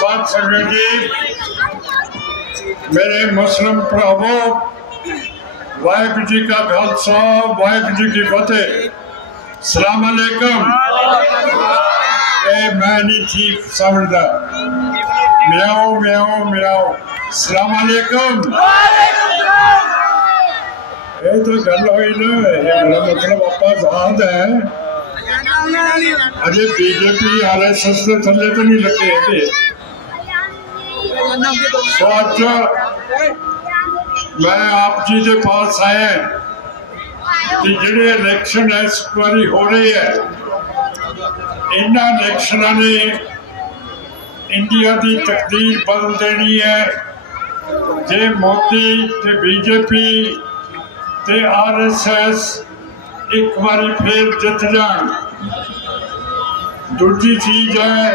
ਸੰਗਤ ਜੀ। ਮੇਰੇ ਮੁਸਲਮ ਭਰਾਵੋ ਵਾਹਿਗੁਰੂ ਜੀ ਕਾ ਖਾਲਸਾ ਵਾਹਿਗੁਰੂ ਜੀ ਕੀ ਫਤਿਹ। ਸਲਾਮ ਅਲੈਕਮ। ਇਹ ਮੈਂ ਨਹੀਂ ਠੀਕ ਸਮਝਦਾ। ਮਿਆਓ ਮਿਆਓ ਮਿਆਓ। ਸਲਾਮ ਅਲੈਕਮ। ਇਹ ਤਾਂ ਗੱਲ ਹੋਈ ਨਾ ਇਹ ਮੇਰਾ ਮਤਲਬ ਆਪਾਂ ਆਜ਼ਾਦ ਹੈ। ਅਜੇ ਬੀਜੇਪੀ ਆਰਐਸਐਸ ਦੇ ਥੱਲੇ ਤਾਂ ਨਹੀਂ ਲੱਗੇ ਹੈਗੇ। ਸੋ ਮੈਂ ਆਪ ਜੀ ਦੇ ਪਾਸ ਆਇਆ ਕਿ ਜਿਹੜੇ ਇਲੈਕਸ਼ਨ ਇਸ ਵਾਰੀ ਹੋ ਰਹੇ ਹੈ, ਇਹਨਾਂ ਇਲੈਕਸ਼ਨਾਂ ਨੇ ਇੰਡੀਆ ਦੀ ਤਕਦੀਰ ਬਦਲ ਦੇਣੀ ਹੈ। ਜੇ ਮੋਦੀ ਤੇ ਬੀਜੇਪੀ ਤੇ ਆਰਐਸਐਸ ਇੱਕ ਵਾਰੀ ਫੇਰ ਜਿੱਤ ਜਾਣ, ਦੂਜੀ ਚੀਜ਼ ਹੈ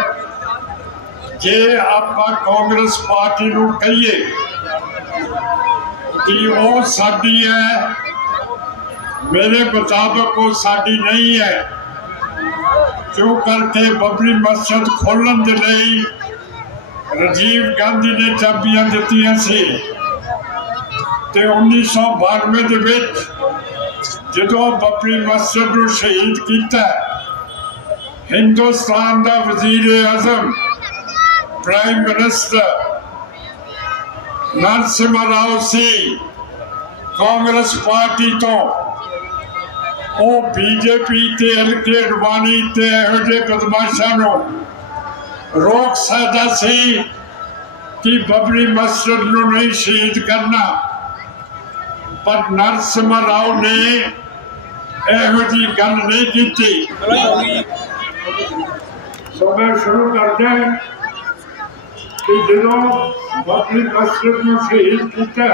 ਜੇ ਆਪਾਂ ਕਾਂਗਰਸ ਪਾਰਟੀ ਨੂੰ ਕਹੀਏ ਕਿ ਉਹ ਸਾਡੀ ਹੈ, ਮੇਰੇ ਮੁਤਾਬਕ ਉਹ ਸਾਡੀ ਨਹੀਂ ਹੈ। ਕਿਉਂ ਕਰਕੇ ਬਬਰੀ ਮਸਜਿਦ ਖੋਲਣ ਦੇ ਲਈ ਰਾਜੀਵ ਗਾਂਧੀ ਨੇ ਚਾਬੀਆਂ ਦਿੱਤੀਆਂ ਸੀ? ਤੇ 1992 ਦੇ ਵਿੱਚ ਜਦੋਂ ਬਬਰੀ ਮਸਜਿਦ ਨੂੰ ਸ਼ਹੀਦ ਕੀਤਾ, ਹਿੰਦੁਸਤਾਨ ਦਾ ਵਜ਼ੀਰ ਆਜ਼ਮ ਪ੍ਰਾਈਮ ਮਿਨਿਸਟਰ ਨਰਸਿਮਹਾ ਰਾਓ ਸੀ ਕਾਂਗਰਸ ਪਾਰਟੀ ਤੋਂ ਉਹ ਬੀਜੇਪੀ ਤੇ ਐਲਕੇ ਅਡਵਾਨੀ ਤੇ ਇਹੋ ਜਿਹੇ ਬਦਮਾਸ਼ਾਂ ਨੂੰ ਰੋਕ ਸਕਦਾ ਸੀ ਕਿ ਬਬਰੀ ਮਸਜਿਦ ਨੂੰ ਨਹੀਂ ਸ਼ਹੀਦ ਕਰਨਾ ਪਰ ਨਰਸਿਮਹਾ ਰਾਓ ਨੇ ਇਹੋ ਜਿਹੀ ਗੱਲ ਨਹੀਂ ਕੀਤੀ ਸੋ ਮੈਂ ਸ਼ੁਰੂ ਕਰਦਾ ਕਿ ਜਦੋਂ ਬਬਰੀ ਮਸਜਿਦ ਨੂੰ ਸ਼ਹੀਦ ਕੀਤਾ,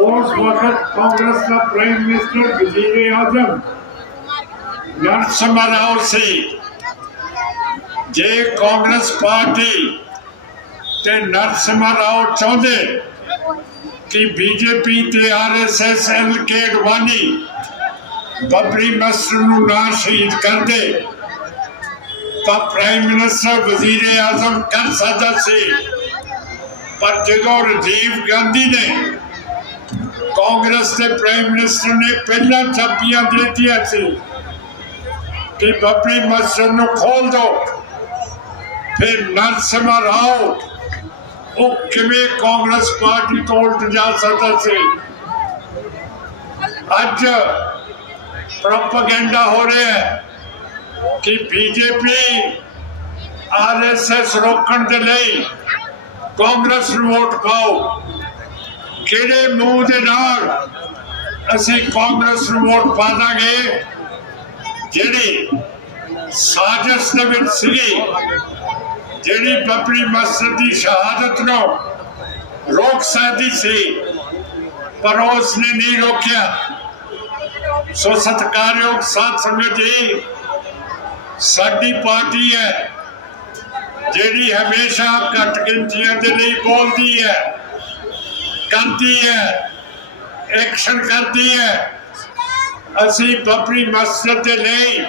ਉਸ ਵਕਤ ਕਾਂਗਰਸ ਦਾ ਪ੍ਰਾਈਮ ਮਿਨਿਸਟਰ ਵਜ਼ੀਰ ਆਜ਼ਮ ਨਰਸਿਮਹਾ ਰਾਓ ਸੀ। ਜੇ ਕਾਂਗਰਸ ਪਾਰਟੀ ਤੇ ਨਰਸਿਮਹਾ ਰਾਓ ਚਾਹੁੰਦੇ ਕਿ ਬੀਜੇਪੀ ਤੇ ਆਰਐਸਐਸ ਐਲਕੇ ਅਡਵਾਨੀ ਬਬਰੀ ਮਸ਼ਰ ਨੂੰ ਨਾ ਸ਼ਹੀਦ ਕਰਦੇ ਤਾਂ ਪ੍ਰਾਈਮ ਮਿਨਿਸਟਰ ਵਜ਼ੀਰ ਆਜ਼ਮ ਕਰ ਸਕਦਾ ਸੀ। ਪਰ ਜਦੋਂ ਰਾਜੀਵ ਗਾਂਧੀ ਨੇ ਕਾਂਗਰਸ ਦੇ ਪ੍ਰਾਈਮ ਮਿਨਿਸਟਰ ਨੇ ਪਹਿਲਾਂ ਚਾਬੀਆਂ ਦਿੱਤੀਆਂ ਸੀ ਕਿ ਬੱਬਰੀ ਮਸਜਿਦ ਨੂੰ ਖੋਲ ਦਿਓ ਫਿਰ ਨਰਸਿਮਹਾ ਰਾਓ ਉਹ ਕਿਵੇਂ ਕਾਂਗਰਸ ਪਾਰਟੀ ਤੋਂ ਉਲਟ ਜਾ ਸਕਦਾ ਸੀ। ਅੱਜ ਪ੍ਰੋਪਗੈਂਡਾ ਹੋ ਰਿਹਾ ਹੈ। ਕਿ ਬੀਜੇਪੀ ਆਰਐਸਐਸ ਰੋਕਣ ਦੇ ਲਈ ਕਾਂਗਰਸ ਨੂੰ ਵੋਟ ਪਾਓ। ਕਿਹੜੇ ਮੂੰਹ ਦੇ ਨਾਲ ਅਸੀਂ ਕਾਂਗਰਸ ਨੂੰ ਵੋਟ ਪਾ ਦਾਂਗੇ? ਜਿਹੜੀ ਸਾਜ਼ਿਸ਼ ਦੇ ਵਿੱਚ ਸੀਗੀ, ਜਿਹੜੀ ਬੱਬਰੀ ਮਸਜਿਦ ਦੀ ਸ਼ਹਾਦਤ ਨੂੰ ਰੋਕ ਸਕਦੀ ਸੀ, ਪਰ ਉਸ ਨੇ ਨਹੀਂ ਰੋਕਿਆ। ਸੋ ਸਤਿਕਾਰਯੋਗ ਸਾਧ ਸੰਗਤ ਜੀ ਸਾਡੀ ਪਾਰਟੀ ਹੈ, ਜਿਹੜੀ ਹਮੇਸ਼ਾ ਘੱਟ ਗਿਣਤੀਆਂ ਦੇ ਲਈ ਬੋਲਦੀ ਹੈ, ਕਰਦੀ ਹੈ ਐਕਸ਼ਨ ਕਰਦੀ ਹੈ। ਅਸੀਂ ਬੱਬਰੀ ਮਸਜਿਦ ਦੇ ਲਈ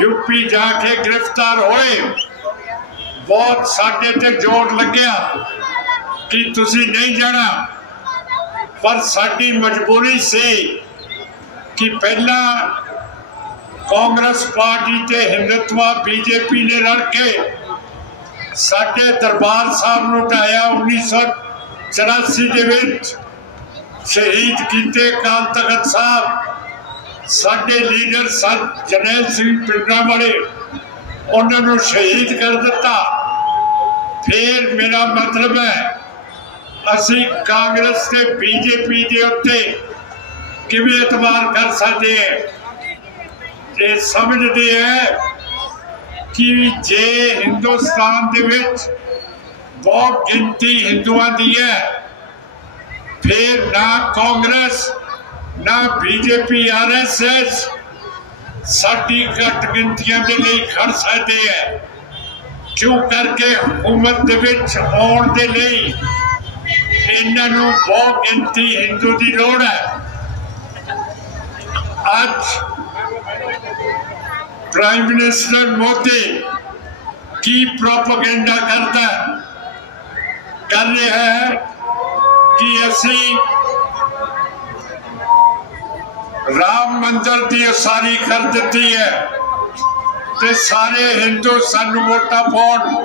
ਯੂਪੀ ਜਾ ਕੇ ਗ੍ਰਿਫਤਾਰ ਹੋਏ। ਬਹੁਤ ਸਾਡੇ ਤੇ ਜ਼ੋਰ ਲੱਗਿਆ ਕਿ ਤੁਸੀਂ ਨਹੀਂ ਜਾਣਾ। ਪਰ ਸਾਡੀ ਮਜਬੂਰੀ ਸੀ ਕਿ ਪਹਿਲਾਂ ਕਾਂਗਰਸ ਪਾਰਟੀ ਤੇ ਹਿੰਦੁਤਵਾ ਬੀਜੇਪੀ ਨੇ ਰਲ ਕੇ ਸਾਡੇ ਦਰਬਾਰ ਸਾਹਿਬ ਨੂੰ ਢਾਇਆ 1984 ਦੇ ਵਿੱਚ। ਸ਼ਹੀਦ ਕੀਤੇ ਕਾਲ ਤਖਤ ਸਾਹਿਬ, ਸਾਡੇ ਲੀਡਰ ਸੰਤ ਜਰਨੈਲ ਸਿੰਘ ਪਿੰਡਾਂ ਵਾਲੇ, ਉਹਨਾਂ ਨੂੰ ਸ਼ਹੀਦ ਕਰ ਦਿੱਤਾ। ਫਿਰ ਮੇਰਾ ਮਤਲਬ ਹੈ, ਅਸੀਂ ਕਾਂਗਰਸ ਤੇ ਬੀਜੇਪੀ ਦੇ ਉੱਤੇ ਕਿਵੇਂ ਇਤਬਾਰ ਕਰ ਸਕਦੇ ਹਾਂ? ਇਹ ਸਮਝਦੇ ਹੈ ਕਿ ਜੇ ਹਿੰਦੁਸਤਾਨ ਦੇ ਵਿੱਚ ਬਹੁਤ ਗਿਣਤੀ ਹਿੰਦੂਆਂ ਦੀ ਹੈ, ਫਿਰ ਨਾ ਕਾਂਗਰਸ, ਨਾ ਬੀਜੇਪੀ ਆਰਐਸਐਸ ਸਾਡੀ ਘੱਟ ਗਿਣਤੀਆਂ ਦੇ ਲਈ ਖੜ ਸਕਦੇ ਹੈ। ਕਿਉਂ ਕਰਕੇ ਹਕੂਮਤ ਦੇ ਵਿੱਚ ਆਉਣ ਦੇ ਲਈ ਇਹਨਾਂ ਨੂੰ ਬਹੁਤ ਗਿਣਤੀ ਹਿੰਦੂ ਦੀ ਲੋੜ ਹੈ। ਅੱਜ ਪ੍ਰਾਈਮ ਮਿਨਿਸਟਰ ਮੋਦੀ ਕੀ ਪ੍ਰੋਪਗੈਂਡਾ ਕਰਦਾ ਹੈ? ਕਰ ਰਿਹਾ ਹੈ ਕਿ ਅਸੀਂ ਰਾਮ ਮੰਦਰ ਦੀ ਉਸਾਰੀ ਕਰ ਦਿੱਤੀ ਹੈ ਤੇ ਸਾਰੇ ਹਿੰਦੂ ਸਾਨੂੰ ਵੋਟਾਂ ਪਾਉਣ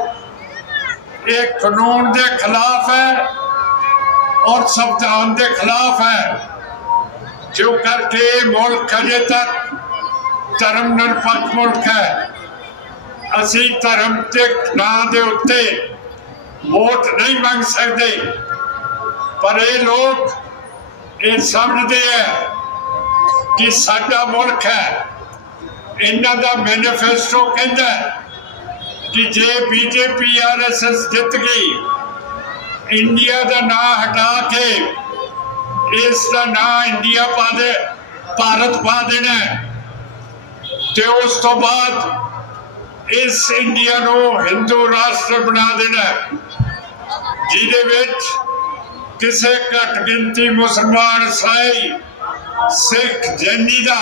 ਇਹ ਕਾਨੂੰਨ ਦੇ ਖਿਲਾਫ ਹੈ ਔਰ ਸੰਵਿਧਾਨ ਦੇ ਖਿਲਾਫ ਹੈ ਜੋ ਕਰਕੇ ਮੁਲਕ ਅਜੇ ਤੱਕ ਧਰਮ ਨਿਰਪੱਖ ਮੁਲਕ ਹੈ। ਅਸੀਂ ਧਰਮ ਦੇ ਨਾਂ ਦੇ ਉੱਤੇ ਵੋਟ ਨਹੀਂ ਮੰਗ ਸਕਦੇ। ਪਰ ਇਹ ਲੋਕ ਇਹ ਸਮਝਦੇ ਹੈ ਕਿ ਸਾਡਾ ਮੁਲਕ ਹੈ। ਇਹਨਾਂ ਦਾ ਮੈਨੀਫੈਸਟੋ ਕਹਿੰਦਾ ਕਿ ਜੇ ਬੀਜੇਪੀ ਆਰਐਸਐਸ ਜਿੱਤ ਗਈ, ਇੰਡੀਆ ਦਾ ਨਾਂ ਹਟਾ ਕੇ ਇਸ ਦਾ ਨਾਂ ਇੰਡੀਆ ਪਾ ਦੇ, ਭਾਰਤ ਪਾ ਦੇਣਾ ਤੇ ਉਸ ਤੋਂ ਬਾਅਦ ਇਸ ਇੰਡੀਆ ਨੂੰ ਹਿੰਦੂ ਰਾਸ਼ਟਰ ਬਣਾ ਦੇਣਾ ਜਿਹਦੇ ਵਿੱਚ ਕਿਸੇ ਘੱਟ ਗਿਣਤੀ ਮੁਸਲਮਾਨ ਇਸਾਈ ਸਿੱਖ ਜੈਨੀ ਦਾ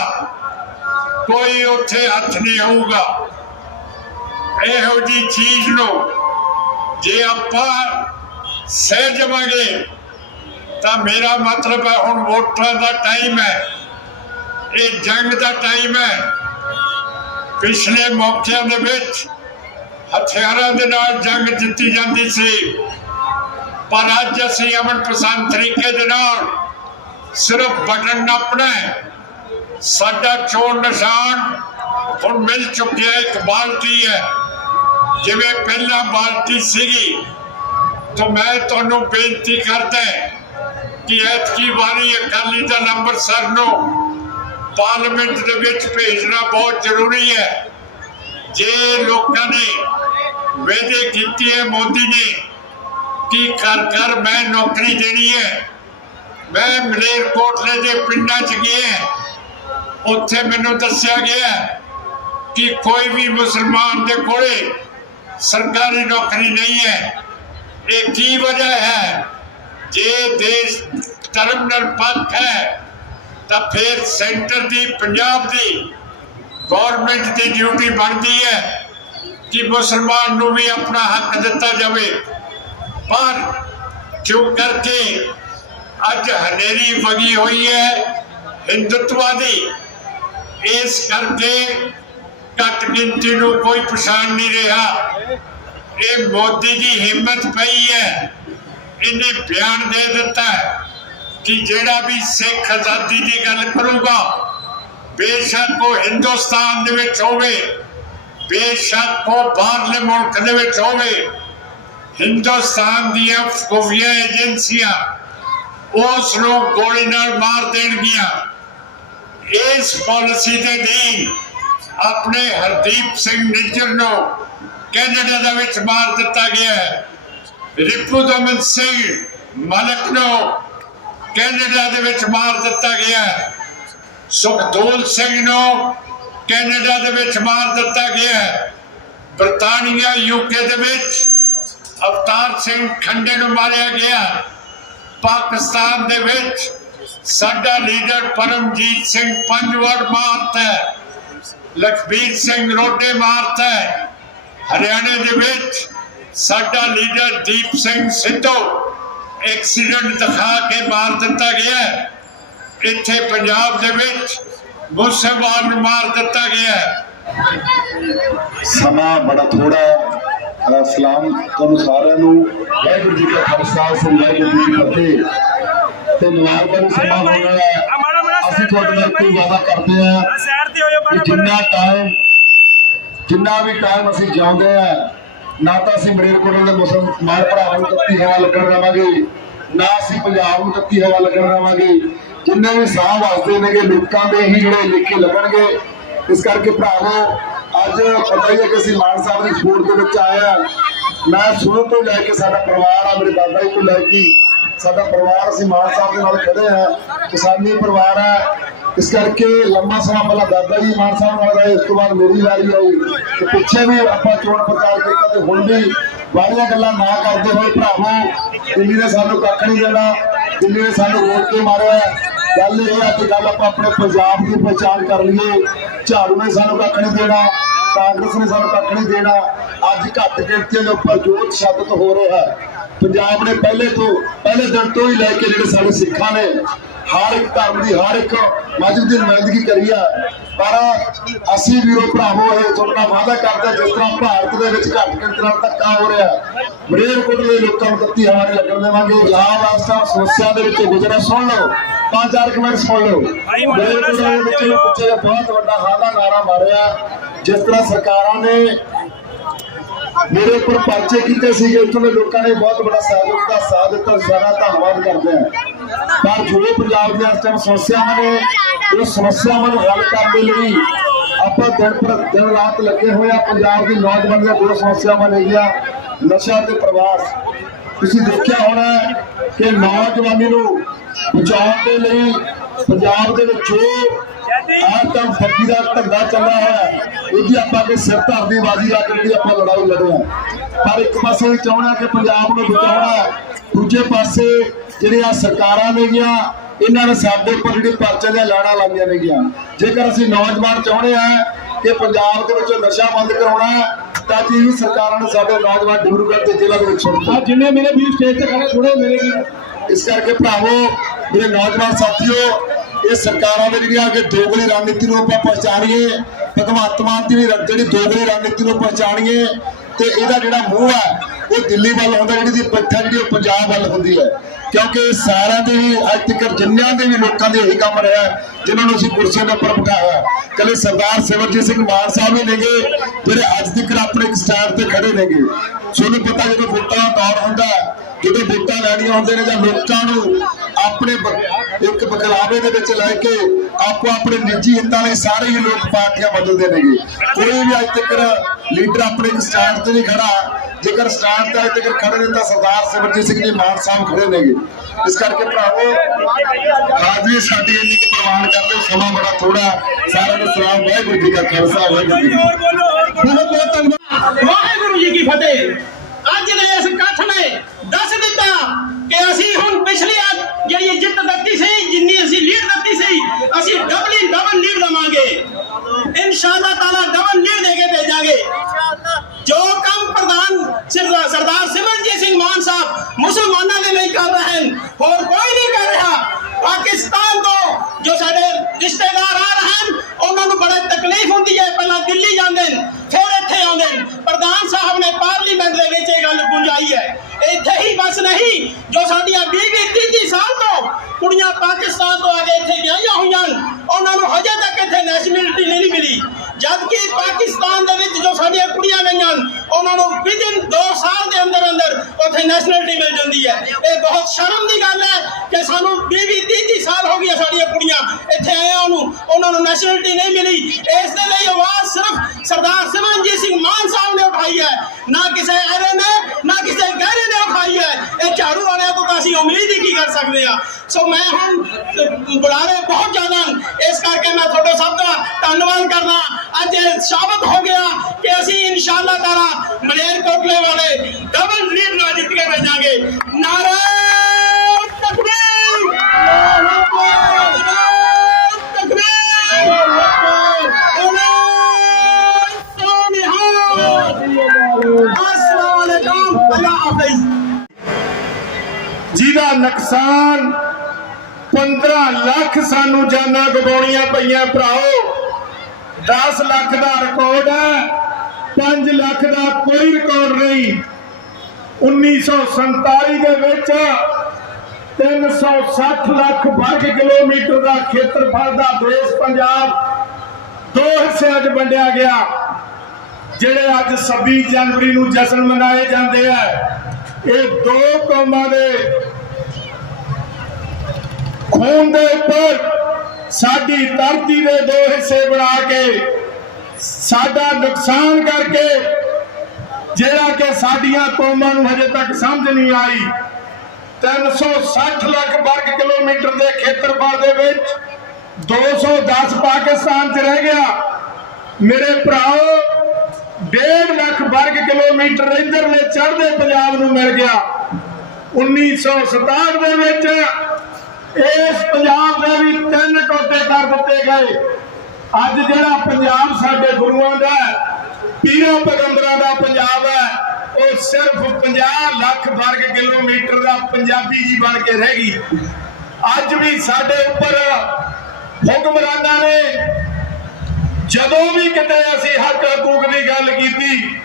ਕੋਈ ਉੱਥੇ ਹੱਥ ਨਹੀਂ ਹੋਊਗਾ। ਇਹੋ ਜੀ ਚੀਜ਼ ਨੂੰ ਜੇ ਆਪਾਂ ਸਹਿ ਜਾਵਾਂਗੇ, ਤਾਂ ਮੇਰਾ ਮਤਲਬ ਹੈ ਹੁਣ ਵੋਟਾਂ ਦਾ ਟਾਈਮ ਹੈ, ਇਹ ਜੰਗ ਦਾ ਟਾਈਮ ਹੈ। ਪਿਛਲੇ ਮੌਕਿਆਂ ਦੇ ਵਿੱਚ ਹਥਿਆਰਾਂ ਦੇ ਨਾਲ ਜੰਗ ਜਿੱਤੀ ਜਾਂਦੀ ਸੀ। ਪਰ ਅੱਜ ਅਸੀਂ ਅਮਨ ਪਸੰਦ ਤਰੀਕੇ ਦੇ ਨਾਲ ਸਿਰਫ ਬਟਨ ਨੱਪਣਾ ਹੈ। ਸਾਡਾ ਚੋਣ ਨਿਸ਼ਾਨ ਹੁਣ ਮਿਲ ਚੁੱਕਿਆ, ਇੱਕ ਬਾਲਟੀ ਹੈ। ਜਿਵੇਂ ਪਹਿਲਾਂ ਬਾਲਟੀ ਸੀਗੀ, ਤਾਂ ਮੈਂ ਤੁਹਾਨੂੰ ਬੇਨਤੀ ਕਰਦਾ ਕਿ ਐਤਕੀ ਵਾਰੀ ਅਕਾਲੀ ਦਲ ਅੰਮ੍ਰਿਤਸਰ ਨੂੰ ਪਾਰਲੀਮੈਂਟ ਦੇ ਵਿੱਚ ਭੇਜਣਾ ਬਹੁਤ ਜ਼ਰੂਰੀ ਹੈ। ਜੇ ਲੋਕਾਂ ਨੇ ਵਾਅਦੇ ਕੀਤੇ ਮੋਦੀ ਨੇ ਕਿ ਘਰ ਘਰ ਮੈਂ ਨੌਕਰੀ ਦੇਣੀ ਹੈ, ਮੈਂ ਮਲੇਰਕੋਟਲੇ ਦੇ ਪਿੰਡਾਂ 'ਚ ਗਿਆ ਉੱਥੇ ਮੈਨੂੰ ਦੱਸਿਆ ਗਿਆ ਕਿ ਕੋਈ ਵੀ ਮੁਸਲਮਾਨ ਦੇ ਕੋਲੇ ਸਰਕਾਰੀ ਨੌਕਰੀ ਨਹੀਂ ਹੈ। ਇਹ ਕੀ ਵਜ੍ਹਾ ਹੈ? ਜੇ ਦੇਸ਼ ਧਰਮ ਨਿਰਪੱਖ ਹੈ ਤਾਂ ਫਿਰ ਸੈਂਟਰ ਦੀ, ਪੰਜਾਬ ਦੀ ਗਵਰਨਮੈਂਟ ਦੀ ਡਿਊਟੀ ਬਣਦੀ ਹੈ ਕਿ ਮੁਸਲਮਾਨ ਨੂੰ ਵੀ ਆਪਣਾ ਹੱਕ ਦਿੱਤਾ ਜਾਵੇ। ਪਰ ਕਿਉਂ ਕਰਕੇ ਅੱਜ ਹਨੇਰੀ ਵਗੀ ਹੋਈ ਹੈ ਹਿੰਦੁੱਤਵਾ ਦੀ ਇਸ ਕਰਕੇ ਘੱਟ ਗਿਣਤੀ ਨੂੰ ਕੋਈ ਪਛਾਣ ਨਹੀਂ ਰਿਹਾ। ਇਹ ਮੋਦੀ ਦੀ ਹਿੰਮਤ ਪਈ ਹੈ। ਇਹਨੇ ਬਿਆਨ ਦੇ ਦਿੱਤਾ ਹੈ। ਕਿ ਜਿਹੜਾ ਵੀ ਸਿੱਖ ਆਜ਼ਾਦੀ ਦੀ ਗੱਲ ਕਰੂਗਾ, ਬੇਸ਼ੱਕ ਉਹ ਹਿੰਦੁਸਤਾਨ ਦੇ ਵਿੱਚ ਹੋਵੇ, ਬੇਸ਼ੱਕ ਉਹ ਬਾਹਰਲੇ ਮੁਲਕ ਦੇ ਵਿੱਚ ਹੋਵੇ, ਹਿੰਦੁਸਤਾਨ ਦੀਆਂ ਖੁਫੀਆ ਏਜੰਸੀਆਂ ਉਸ ਨੂੰ ਗੋਲੀ ਨਾਲ ਮਾਰ ਦੇਣਗੀਆਂ। ਇਸ ਪਾਲਿਸੀ ਦੇ ਅਧੀਨ ਆਪਣੇ ਹਰਦੀਪ ਸਿੰਘ ਨਿੱਜਰ ਨੂੰ ਕੈਨੇਡਾ ਦੇ ਵਿੱਚ ਮਾਰ ਦਿੱਤਾ ਗਿਆ ਹੈ। ਰਿਪੂ ਦਮਨ ਸਿੰਘ ਮਲਕ ਨੂੰ ਕੈਨੇਡਾ ਦੇ ਵਿੱਚ ਮਾਰ ਦਿੱਤਾ ਗਿਆ ਹੈ। ਸੁਖਦੂਲ ਸਿੰਘ ਨੂੰ ਕੈਨੇਡਾ ਦੇ ਵਿੱਚ ਮਾਰ ਦਿੱਤਾ ਗਿਆ ਬਰਤਾਨੀਆ ਯੂਕੇ ਦੇ ਵਿੱਚ ਅਵਤਾਰ ਸਿੰਘ ਖੰਡੇ ਨੂੰ ਮਾਰਿਆ ਗਿਆ ਪਾਕਿਸਤਾਨ ਦੇ ਵਿੱਚ ਸਾਡਾ ਲੀਡਰ ਪਰਮਜੀਤ ਸਿੰਘ ਪੰਜਵੜ ਮਾਰਤਾ ਲਖਬੀਰ ਸਿੰਘ ਰੋਡੇ ਮਾਰਤਾ ਹਰਿਆਣੇ ਦੇ ਵਿੱਚ ਸਾਡਾ ਲੀਡਰ ਦੀਪ ਸਿੰਘ ਸਿੱਧੂ ਐਕਸੀਡੈਂਟ ਦਿਖਾ ਕੇ ਮਾਰ ਦਿੱਤਾ ਗਿਆ ਇੱਥੇ ਪੰਜਾਬ ਦੇ ਵਿੱਚ ਮੂਸੇਵਾਲ ਨੂੰ ਮਾਰ ਦਿੱਤਾ ਗਿਆ ਸਮਾਂ ਬੜਾ ਥੋੜਾ ਹੈ। ਸਲਾਮ ਤੁਹਾਨੂੰ ਸਾਰਿਆਂ ਨੂੰ। ਵਾਹਿਗੁਰੂ ਜੀ ਕਾ ਖਾਲਸਾ ਵਾਹਿਗੁਰੂ ਜੀ ਕੀ ਫਤਿਹ। ਤੇ ਮੁਬਾਰਕਾਂ ਸਮਾਂ ਹੋਣਾ ਹੈ। ਅਸੀਂ ਤੁਹਾਡੇ ਨਾਲ ਕੋਈ ਵਾਅਦਾ ਕਰਦੇ ਹਾਂ ਜਿੰਨਾ ਟਾਈਮ ਜਿੰਨਾ ਵੀ ਟਾਈਮ ਅਸੀਂ ਜਿਉਂਦੇ ਆ ਨਾ ਤਾਂ ਅਸੀਂ ਮਰੇਰਕੋਟਲੇ ਦੇ ਮੁਸਲਮਾਨ ਭਰਾਵਾਂ ਨੂੰ ਤੱਤੀ ਹਵਾ ਲੱਗਣ ਦੇਵਾਂਗੇ, ਨਾ ਅਸੀਂ ਪੰਜਾਬ ਨੂੰ ਤੱਤੀ ਹਵਾ ਲੱਗਣ ਦੇਵਾਂਗੇ। ਜਿੰਨੇ ਵੀ ਸਾਹ ਵਾਸਤੇ ਨੇਗੇ, ਲੋਕਾਂ ਦੇ ਹੀ ਜਿਹੜੇ ਲੇਖੇ ਲੱਗਣਗੇ। ਇਸ ਕਰਕੇ ਭਰਾਵੋ, ਅੱਜ ਪਤਾ ਹੀ ਹੈ ਕਿ ਅਸੀਂ ਮਾਨ ਸਾਹਿਬ ਦੀ ਸਪੋਰਟ ਦੇ ਵਿੱਚ ਆਏ ਆ ਮੈਂ ਸ਼ੁਰੂ ਤੋਂ ਲੈ ਕੇ ਸਾਡਾ ਪਰਿਵਾਰ ਆ, ਮੇਰੇ ਦਾਦਾ ਜੀ ਤੋਂ ਲੈ ਕੇ ਸਾਡਾ ਪਰਿਵਾਰ ਅਸੀਂ ਮਾਨ ਸਾਹਿਬ ਦੇ ਨਾਲ ਖੜੇ ਆ ਕਿਸਾਨੀ ਪਰਿਵਾਰ ਆ ਇਸ ਕਰਕੇ ਲੰਮਾ ਸਮਾਂ ਪਹਿਲਾਂ ਦਾਦਾ ਜੀ ਮਾਨ ਸਾਹਿਬ ਨਾਲ ਰਹੇ, ਉਸ ਤੋਂ ਬਾਅਦ ਮੇਰੀ ਵਾਰੀ ਆਈ। ਤੇ ਪਿੱਛੇ ਵੀ ਆਪਾਂ ਚੋਣ ਪ੍ਰਚਾਰ ਕੀਤਾ ਤੇ ਹੁਣ ਵੀ ਵਾਰੀਆਂ ਗੱਲਾਂ ਨਾ ਕਰਦੇ ਹੋਏ ਭਰਾਵੋ, ਦਿੱਲੀ ਨੇ ਸਾਨੂੰ ਕੱਖ ਨਹੀਂ ਦੇਣਾ। ਦਿੱਲੀ ਨੇ ਸਾਨੂੰ ਵੋਟ ਕੇ ਮਾਰਿਆ? ਗੱਲ ਇਹ ਆ ਕਿ ਗੱਲ ਆਪਾਂ ਆਪਣੇ ਪੰਜਾਬ ਦੀ ਪਛਾਣ ਕਰ ਲਈਏ। ਝਾੜੂ ਨੇ ਸਾਨੂੰ ਕੱਖ ਨਹੀਂ ਦੇਣਾ, ਕਾਂਗਰਸ ਨੇ ਸਾਨੂੰ ਕੱਖ ਨਹੀਂ ਦੇਣਾ। ਅੱਜ ਘੱਟ ਗਿਣਤੀ ਦੇ ਉੱਪਰ ਜੋ ਤਸ਼ੱਦਦ ਹੋ ਰਿਹਾ ਹੈ। ਪੰਜਾਬ ਨੇ ਪਹਿਲੇ ਤੋਂ ਪਹਿਲੇ ਦਿਨ ਤੋਂ ਹੀ ਲੈ ਕੇ ਜਿਹੜੇ ਸਾਡੇ ਸਿੱਖਾਂ ਨੇ ਹਰ ਇੱਕ ਧਰਮ ਦੀ ਹਰ ਇੱਕ ਮਜ਼ਹਬ ਦੀ ਨੁਮਾਇੰਦਗੀ ਕਰੀ ਆ। ਪਰ ਅਸੀਂ ਵੀਰੋ ਭਰਾਵੋ ਇਹ ਤੁਹਾਡਾ ਵਾਅਦਾ ਕਰਦੇ ਜਿਸ ਤਰ੍ਹਾਂ ਭਾਰਤ ਦੇ ਵਿੱਚ ਘੱਟ ਗਿਣਤੀ ਨਾਲ ਧੱਕਾ ਹੋ ਰਿਹਾ ਮਰੇਰਕੋਟ ਦੇ ਲੋਕਾਂ ਨੂੰ ਕੱਤੀ ਹਵਾਰੇ ਲੱਗਣ ਦੇਵਾਂਗੇ। ਪੰਜਾਬ ਵਾਸਤਾ ਸਮੱਸਿਆ ਦੇ ਵਿੱਚ ਗੁਜ਼ਰਾ ਸੁਣ ਲਓ। ਪੰਜ ਚਾਰ ਕਮੈਂਟ ਸੁਣ ਲਓ। ਮਰੇਰਕੋਟ ਦੇ ਵਿੱਚ ਪਿੱਛੇ ਬਹੁਤ ਵੱਡਾ ਹਾਲਾ ਨਾਰਾ ਮਾਰਿਆ। ਜਿਸ ਤਰ੍ਹਾਂ ਸਰਕਾਰਾਂ ਨੇ ਮੇਰੇ ਉੱਪਰ ਪਰਚੇ ਕੀਤੇ ਸੀਗੇ ਇੱਥੋਂ ਦੇ ਲੋਕਾਂ ਨੇ ਬਹੁਤ ਬੜਾ ਸਹਿਯੋਗ ਦਾ ਸਾਥ ਦਿੱਤਾ ਸਾਰਾ ਧੰਨਵਾਦ ਕਰਦੇ ਹਾਂ। ਪਰ ਜੋ ਪੰਜਾਬ ਦੀਆਂ ਇਸ ਟਾਈਮ ਸਮੱਸਿਆਵਾਂ ਨੇ ਉਹ ਸਮੱਸਿਆਵਾਂ ਨੂੰ ਹੱਲ ਕਰਨ ਦੇ ਲਈ ਆਪਾਂ ਦਿਨ ਪਰ ਦਿਨ ਰਾਤ ਲੱਗੇ ਹੋਏ ਆ ਪੰਜਾਬ ਦੀ ਨੌਜਵਾਨ ਦੀਆਂ ਦੋ ਸਮੱਸਿਆਵਾਂ ਨੇਗੀਆਂ ਨਸ਼ਾ ਤੇ ਪ੍ਰਵਾਸ। ਤੁਸੀਂ ਦੇਖਿਆ ਹੋਣਾ ਕਿ ਨੌਜਵਾਨੀ ਨੂੰ ਬਚਾਉਣ ਦੇ ਲਈ ਪੰਜਾਬ ਦੇ ਵਿੱਚ ਜੋ ਆਹ ਤਾਂ ਫੱਕੀ ਦਾ ਧੰਦਾ ਹੋਇਆ ਹੈ, ਉਹਦੀ ਆਪਾਂ ਕੇ ਸਿਰ ਧਰ ਦੀ ਬਾਜ਼ੀ ਲਾ ਕੇ ਜਿਹੜੀ ਆਪਾਂ ਲੜਾਈ ਲੜਿਆ। ਪਰ ਇੱਕ ਪਾਸੇ ਵੀ ਚਾਹੁੰਦਾ ਕਿ ਪੰਜਾਬ ਨੂੰ ਬਚਾਉਣਾ ਹੈ, ਦੂਜੇ ਪਾਸੇ ਜਿਹੜੀਆਂ ਸਰਕਾਰਾਂ ਨੇਗੀਆਂ ਇਹਨਾਂ ਨੇ ਸਾਡੇ ਉੱਪਰ ਜਿਹੜੀ ਪਰਚੇ ਦੀਆਂ ਲਾੜਾਂ ਲਾਈਆਂ ਨੇਗੀਆਂ। ਜੇਕਰ ਅਸੀਂ ਨੌਜਵਾਨ ਚਾਹੁੰਦੇ ਆ ਕਿ ਪੰਜਾਬ ਦੇ ਵਿੱਚੋਂ ਨਸ਼ਾ ਬੰਦ ਕਰਾਉਣਾ ਹੈ, ਤਾਂ ਜੀ ਵੀ ਸਰਕਾਰਾਂ ਨੇ ਸਾਡੇ ਨੌਜਵਾਨ ਡਿਬਰੂਗੜ੍ਹ ਤੇ ਜ਼ਿਲ੍ਹਾ ਦੇ ਵਿੱਚ ਆ ਜਿੰਨੇ ਮੇਰੇ ਵੀਰ ਸਟੇਜ ਤੇ ਖੜੇ ਥੋੜੇ ਮੇਰੇ ਵੀਰ ਇਸ ਕਰਕੇ ਭਰਾਵੋ ਮੇਰੇ ਨੌਜਵਾਨ ਸਾਥੀਓ ਇਹ ਸਰਕਾਰਾਂ ਦੇ ਜਿਹੜੀਆਂ ਕਿ ਦੋਗਲੀ ਰਣਨੀਤੀ ਨੂੰ ਆਪਾਂ ਪਛਾਣੀਏ ਭਗਵੰਤ ਮਾਨ ਦੀ ਵੀ ਜਿਹੜੀ ਦੋਗਲੀ ਰਣਨੀਤੀ ਨੂੰ ਪਛਾਣੀਏ ਤੇ ਇਹਦਾ ਜਿਹੜਾ ਮੂੰਹ ਹੈ ਉਹ ਦਿੱਲੀ ਵੱਲ ਹੁੰਦਾ ਜਿਹੜੀ ਦੀ ਪੱਠਾ ਜਿਹੜੀ ਉਹ ਪੰਜਾਬ ਵੱਲ ਹੁੰਦੀ ਹੈ। ਕਿਉਂਕਿ ਸਾਰਿਆਂ ਦੇ ਵੀ ਅੱਜ ਤੱਕ ਜਿੰਨਿਆਂ ਦੇ ਵੀ ਲੋਕਾਂ ਦੇ ਇਹੀ ਕੰਮ ਰਿਹਾ ਹੈ, ਜਿਨ੍ਹਾਂ ਨੂੰ ਅਸੀਂ ਕੁਰਸੀਆਂ ਦੇ ਉੱਪਰ ਬਿਠਾਇਆ ਕੱਲੇ ਸਰਦਾਰ ਸਿਮਰਜੀਤ ਸਿੰਘ ਮਾਨ ਸਾਹਿਬ ਹੀ ਨੇਗੇ ਜਿਹੜੇ ਅੱਜ ਤੱਕ ਆਪਣੇ ਇੱਕ ਸਟੈਂਡ ਤੇ ਖੜੇ ਨੇਗੇ। ਤੁਹਾਨੂੰ ਪਤਾ ਜਦੋਂ ਵੋਟਾਂ ਦਾ ਦੌਰ ਹੁੰਦਾ ਹੈ, ਜਦੋਂ ਵੋਟਾਂ ਲੈਣੀਆਂ ਹੁੰਦੇ ਨੇ ਜਾਂ ਲੋਕਾਂ ਨੂੰ ਆਪਣੇ ਇੱਕ ਬਕਲਾਵੇ ਦੇ ਵਿੱਚ ਲੈ ਕੇ ਆਪੋ ਆਪਣੇ ਨਿੱਜੀ ਹਿੱਤਾਂ ਲਈ ਸਾਰੇ ਹੀ ਲੋਕ ਪਾਰਟੀਆਂ ਬਦਲਦੇ ਨੇਗੇ। ਕੋਈ ਵੀ ਅੱਜ ਤੱਕ ਲੀਡਰ ਆਪਣੇ ਸਟੈਂਡ ਤੇ ਨਹੀਂ ਖੜਾ। ਜੇਕਰ ਸਟੈਂਡ ਤੇ ਅੱਜ ਤੱਕ ਖੜੇ ਨੇ ਤਾਂ ਸਰਦਾਰ ਸਿਮਰਜੀਤ ਸਿੰਘ ਜੀ ਮਾਨ ਸਾਹਿਬ ਖੜੇ ਨੇਗੇ। ਇਸ ਕਰਕੇ ਭਰਾਵੋ ਹਾਜ਼ਰੀ ਸਾਡੀ ਇੰਨੀ ਕੁ ਪ੍ਰਵਾਨ ਕਰਦੇ ਸਮਾਂ ਬੜਾ ਥੋੜਾ ਸਾਰਿਆਂ ਨੂੰ ਸਲਾਮ ਵਾਹਿਗੁਰੂ ਜੀ ਕਾ ਖਾਲਸਾ ਵਾਹਿਗੁਰੂ ਜੀ ਬਹੁਤ ਬਹੁਤ ਧੰਨਵਾਦ। ਵਾਹਿਗੁਰੂ ਜੀ ਕੀ ਫਤਿਹ। ਅੱਜ ਦੇ ਇਸ ਇਕੱਠ ਨੇ ਦੱਸ ਦਿੱਤਾ ਕਿ ਅਸੀਂ ਹੁਣ ਪਿਛਲੀ ਜਿਹੜੀ ਜਿੱਤ ਦਿੱਤੀ ਸੀ, ਜਿੰਨੀ ਅਸੀਂ ਲੀਡ ਦਿੱਤੀ ਸੀ, ਅਸੀਂ ਡਬਲ ਡਬਲ ਲੀਡ ਦਵਾਂਗੇ। ਇਨਸ਼ਾਅੱਲਾ ਤਾਲਾ ਡਬਲ ਲੀਡ ਦੇ ਕੇ ਭੇਜਾਂਗੇ। ਜੋ ਕੰਮ ਪ੍ਰਧਾਨ ਸਰਦਾਰ ਸਿਮਰਜੀਤ ਸਿੰਘ ਮਾਨ ਸਾਹਿਬ ਮੁਸਲਮਾਨਾਂ ਦੇ ਲਈ ਕਰ ਰਹੇ ਹਨ, ਹੋਰ ਕੋਈ ਨਹੀਂ ਕਰ ਰਿਹਾ ਪਾਕਿਸਤਾਨ ਤੋਂ ਜੋ ਸਾਡੇ ਰਿਸ਼ਤੇਦਾਰ ਆ ਰਹੇ ਹਨ ਉਹਨਾਂ ਨੂੰ ਬੜਾ ਤਕਲੀਫ ਹੁੰਦੀ ਹੈ ਪਹਿਲਾਂ ਦਿੱਲੀ ਜਾਂਦੇ ਨੇ ਫਿਰ ਇੱਥੇ ਆਉਂਦੇ ਨੇ ਪ੍ਰਧਾਨ ਸਾਹਿਬ ਨੇ ਪਾਰਲੀਮੈਂਟ ਦੇ ਵਿੱਚ ਇਹ ਗੱਲ ਗੁੰਜਾਈ ਹੈ ਇੱਥੇ ਹੀ ਬਸ ਨਹੀਂ ਜੋ ਸਾਡੀਆਂ 20 20 30 ਸਾਲ ਤੋਂ ਕੁੜੀਆਂ ਪਾਕਿਸਤਾਨ ਤੋਂ ਆ ਕੇ ਇੱਥੇ ਵਿਆਹੀਆਂ ਹੋਈਆਂ ਉਹਨਾਂ ਨੂੰ ਹਜੇ ਤੱਕ ਇੱਥੇ ਨੈਸ਼ਨੈਲਿਟੀ ਨਹੀਂ ਮਿਲੀ। ਜਦ ਕਿ ਪਾਕਿਸਤਾਨ ਦੇ ਵਿੱਚ ਜੋ ਸਾਡੀਆਂ ਕੁੜੀਆਂ ਗਈਆਂ ਉਹਨਾਂ ਨੂੰ ਵਿਦਿਨ 2 ਸਾਲ ਦੇ ਅੰਦਰ ਅੰਦਰ ਉੱਥੇ ਨੈਸ਼ਨੈਲਿਟੀ ਮਿਲ ਜਾਂਦੀ ਹੈ। ਇਹ ਬਹੁਤ ਸ਼ਰਮ ਦੀ ਗੱਲ ਹੈ ਕਿ ਸਾਨੂੰ 20 30 ਸਾਲ ਹੋ ਗਏ ਸਾਡੀਆਂ ਕੁੜੀਆਂ ਇੱਥੇ ਆਇਆ ਨੂੰ। ਉਹਨਾਂ ਨੂੰ ਨੈਸ਼ਨੈਲਿਟੀ ਨਹੀਂ ਮਿਲੀ। ਇਸ ਦੇ ਲਈ ਆਵਾਜ਼ ਸਿਰਫ ਸਰਦਾਰ ਸਿਮਰਨਜੀਤ ਸਿੰਘ ਮਾਨ ਸਾਹਿਬ ਨੇ ਉਠਾਈ ਹੈ। ਨਾ ਕਿਸੇ ਐਰੇ ਨੇ ਨਾ ਕਿਸੇ ਗਹਿਰੇ ਨੇ ਉਠਾਈ ਹੈ। ਇਹ ਝਾੜੂ ਵਾਲਿਆਂ ਤੋਂ ਤਾਂ ਅਸੀਂ ਉਮੀਦ ਹੀ ਕੀ ਕਰ ਸਕਦੇ ਆ سو میں بہت زیادہ اس کر کے سب کا نقصان 15 ਲੱਖ ਸਾਨੂੰ ਜਾਨਾਂ ਗਵਾਉਣੀਆਂ ਪਈਆਂ ਭਰਾਓ। 10 ਲੱਖ ਦਾ ਰਿਕਾਰਡ ਹੈ 5 ਲੱਖ ਦਾ ਕੋਈ ਰਿਕਾਰਡ ਨਹੀਂ। 1947 ਦੇ ਵਿੱਚ 360 ਲੱਖ ਵਰਗ ਕਿਲੋਮੀਟਰ ਦਾ ਖੇਤਰਫਲ ਦਾ ਦੇਸ਼ ਪੰਜਾਬ ਦੋ ਹਿੱਸਿਆਂ 'ਚ ਵੰਡਿਆ ਗਿਆ, ਜਿਹੜੇ ਅੱਜ 26 ਜਨਵਰੀ ਨੂੰ ਜਸ਼ਨ ਮਨਾਏ ਜਾਂਦੇ ਆ। ਇਹ ਦੋ ਕੌਮਾਂ ਦੇ ਖੂਨ ਦੇ ਉੱਪਰ ਸਾਡੀ ਧਰਤੀ ਦੇ ਦੋ ਹਿੱਸੇ ਬਣਾ ਕੇ ਸਾਡਾ ਨੁਕਸਾਨ ਕਰਕੇ ਜਿਹੜਾ ਕਿ ਸਾਡੀਆਂ ਕੌਮਾਂ ਨੂੰ ਹਜੇ ਤੱਕ ਸਮਝ ਨਹੀਂ ਆਈ 360 ਲੱਖ ਵਰਗ ਕਿਲੋਮੀਟਰ ਦੇ ਖੇਤਰਫਲ ਦੇ ਵਿੱਚ 210 ਪਾਕਿਸਤਾਨ 'ਚ ਰਹਿ ਗਿਆ। ਮੇਰੇ ਭਰਾਓ 1.5 ਲੱਖ ਵਰਗ ਕਿਲੋਮੀਟਰ ਇਧਰਲੇ ਚੜ੍ਹਦੇ ਪੰਜਾਬ ਨੂੰ ਮਿਲ ਗਿਆ। 1967 ਦੇ ਵਿੱਚ ਇਸ ਪੰਜਾਬ ਦੇ ਵੀ ਤਿੰਨ ਟੋਟੇ ਕਰ ਦਿੱਤੇ ਗਏ। ਅੱਜ ਜਿਹੜਾ ਪੰਜਾਬ ਸਾਡੇ ਗੁਰੂਆਂ ਦਾ ਹੈ, ਪੀਰਾਂ ਪੈਗੰਬਰਾਂ ਦਾ ਪੰਜਾਬ ਹੈ ਉਹ ਸਿਰਫ 50 ਲੱਖ ਵਰਗ ਕਿਲੋਮੀਟਰ ਦਾ ਪੰਜਾਬੀ ਜੀ ਬਣ ਕੇ ਰਹਿ ਗਈ। ਅੱਜ ਵੀ ਸਾਡੇ ਉੱਪਰ ਹੁਕਮਰਾਨਾਂ ਨੇ ਜਦੋਂ ਵੀ ਕਿਤੇ ਅਸੀਂ ਹੱਕ ਹਕੂਕ ਦੀ ਗੱਲ ਕੀਤੀ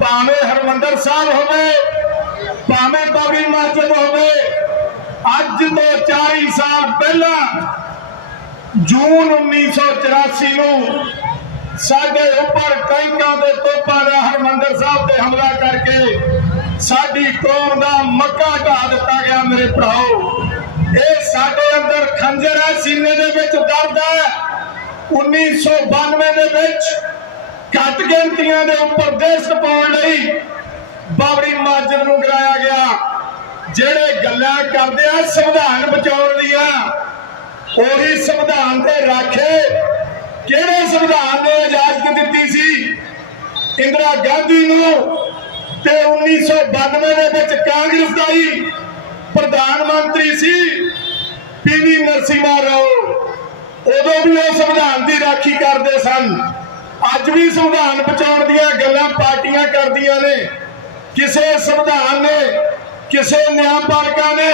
ਭਾਵੇਂ ਹਰਮੰਦਰ ਸਾਹਿਬ ਹੋਵੇ ਭਾਵੇਂ ਬਾਬੀ ਮਸਜਿਦ ਹੋਵੇ ਅੱਜ ਤੋਂ 40 ਸਾਲ ਪਹਿਲਾਂ ਜੂਨ 1984 ਨੂੰ ਸਾਡੇ ਉੱਪਰ ਟੈਂਕਾਂ ਦੇ ਤੋਪਾਂ ਦਾ ਹਰਮੰਦਰ ਸਾਹਿਬ ਤੇ ਹਮਲਾ ਕਰਕੇ ਸਾਡੀ ਕੌਮ ਦਾ ਮੱਕਾ ਢਾ ਦਿੱਤਾ ਗਿਆ, ਮੇਰੇ ਭਰਾਓ। ਇਹ ਸਾਡੇ ਅੰਦਰ ਖੰਜਰ ਹੈ, ਸੀਨੇ ਦੇ ਵਿੱਚ ਦਰਦ ਹੈ। 1992 ਦੇ ਵਿੱਚ ਘੱਟ ਗਿਣਤੀਆਂ ਦੇ ਉੱਪਰ ਦੇਸ਼ ਪਾਉਣ ਲਈ ਬਾਬਰੀ ਮਸਜਿਦ ਨੂੰ ਗਿਰਾਇਆ ਗਿਆ। ਜਿਹੜੇ ਗੱਲਾਂ ਕਰਦੇ ਆ, ਸੰਵਿਧਾਨ ਬਚਾਉਣ ਦੀਆਂ ਉਹੀ ਸੰਵਿਧਾਨ ਦੇ ਰਾਖੇ ਕਿਹੜੇ ਸੰਵਿਧਾਨ ਨੇ ਇਜਾਜ਼ਤ ਦਿੱਤੀ ਸੀ? ਇੰਦਰਾ ਗਾਂਧੀ ਨੂੰ ਤੇ 1992 ਦੇ ਵਿੱਚ ਕਾਂਗਰਸ ਦਾ ਹੀ ਪ੍ਰਧਾਨ ਮੰਤਰੀ ਸੀ ਪੀਵੀ ਨਰਸਿਮਾ ਰਾਓ। ਉਦੋਂ ਵੀ ਉਹ ਸੰਵਿਧਾਨ ਦੀ ਰਾਖੀ ਕਰਦੇ ਸਨ। ਅੱਜ ਵੀ ਸੰਵਿਧਾਨ ਬਚਾਉਣ ਦੀਆਂ ਗੱਲਾਂ ਪਾਰਟੀਆਂ ਕਰਦੀਆਂ ਨੇ। ਕਿਸੇ ਸੰਵਿਧਾਨ ਨੇ ਕਿਸੇ ਨਿਆਂਪਾਲਕਾਂ ਨੇ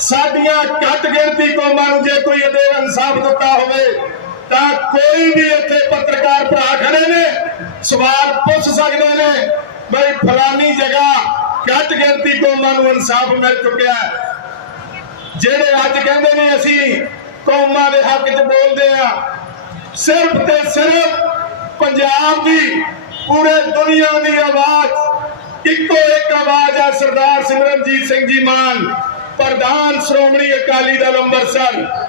ਸਾਡੀਆਂ ਘੱਟ ਗਿਣਤੀ ਕੌਮਾਂ ਨੂੰ ਜੇ ਕੋਈ ਅਦੇ ਇਨਸਾਫ ਦਿੱਤਾ ਹੋਵੇ, ਤਾਂ ਕੋਈ ਵੀ ਇੱਥੇ ਪੱਤਰਕਾਰ ਭਰਾ ਖੜੇ ਨੇ, ਸਵਾਲ ਪੁੱਛ ਸਕਦੇ ਨੇ, ਬਈ ਫਲਾਨੀ ਜਗ੍ਹਾ ਘੱਟ ਗਿਣਤੀ ਕੌਮਾਂ ਨੂੰ ਇਨਸਾਫ ਮਿਲ ਚੁੱਕਿਆ ਜਿਹੜੇ ਅੱਜ ਕਹਿੰਦੇ ਨੇ ਅਸੀਂ ਕੌਮਾਂ ਦੇ ਹੱਕ 'ਚ ਬੋਲਦੇ ਆ ਸਿਰਫ ਤੇ ਸਿਰਫ ਪੰਜਾਬ ਦੀ, ਪੂਰੇ ਦੁਨੀਆ ਦੀ ਆਵਾਜ਼ ਇੱਕੋ ਇੱਕ ਆਵਾਜ਼ ਆ ਸਰਦਾਰ ਸਿਮਰਨਜੀਤ ਸਿੰਘ ਜੀ ਮਾਨ ਪ੍ਰਧਾਨ ਸ਼੍ਰੋਮਣੀ ਅਕਾਲੀ ਦਲ ਅੰਮ੍ਰਿਤਸਰ।